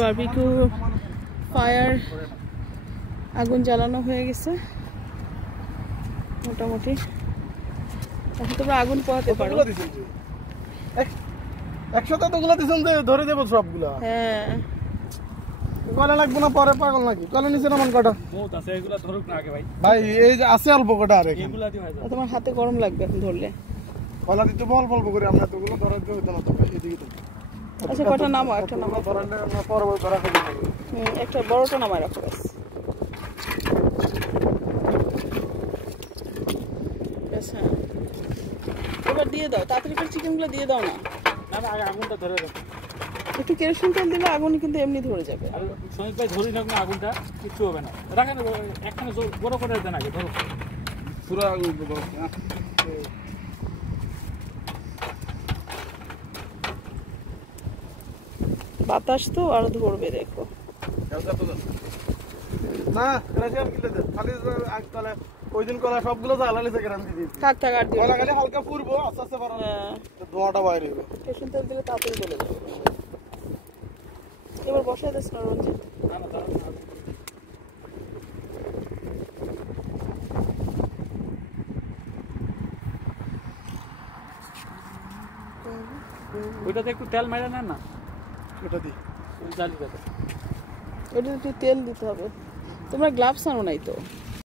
Barbecue fire আগুন জ্বালানো হয়ে গেছে মোটামুটি। এখন তোমরা আগুন পোহাতে পারো। একসাথে তো গুলা দিছেন যে ধরে দেব সবগুলা। হ্যাঁ কলা লাগবে না পরে পাগল নাকি? কলা নিচে নামান কটা বহুত আছে, এগুলা ধরুক না আগে ভাই। ভাই এই যে আছে অল্প কটা আর এগুলা দিয়ে হয় না। তোমার হাতে গরম লাগবে এখন ধরলে। কলা দিতে অল্প অল্প করে, আমরা তো গুলো ধরার জন্য হইতো না তো ভাই, এদিকে তো আচ্ছা কটা নামো, একটা নামো, ধরালে আমরা পরে ধরা খাবো। একটা বড়টা নামায় রাখো ব্যাস। আচ্ছা এবার দিয়ে দাও, তাড়াতাড়ি করে চিকেনগুলো দিয়ে দাও না। না আগে আগুনটা ধরে রাখো। একটু কেরোসিন তেল দিলে আগুন কিন্তু এমনি ধরে যাবে। আর সনিক ভাই ধরে রাখুন না, আগুনটা কিচ্ছু হবে না। রাখেন একখানে বড় করে দেন আগে, ধরো পুরো আগুন বড়। বাতাস তো আরো ধরবে দেখো। না রাশিয়ান কিলে দে খালি আগ তলে ওই দিন কলা সবগুলো জ্বালালি থেকে রান দিবি। থাক থাক আর দিও কলা না। খালি হালকা পুরবো আস্তে আস্তে পারো। হ্যাঁ ধোঁয়াটা বাইরে হবে। কেরোসিন তেল দিলে তাড়াতাড়ি গলে যাবে। এবার বসাই দিস না রঞ্জিত। না না ধরো না। ওইটাতে একটু তেল মাইরা নেন না, এটা দি ওই জালিটাতে। ওটা একটু তেল দিতে হবে। তোমরা গ্লাভস আনো নাই তো?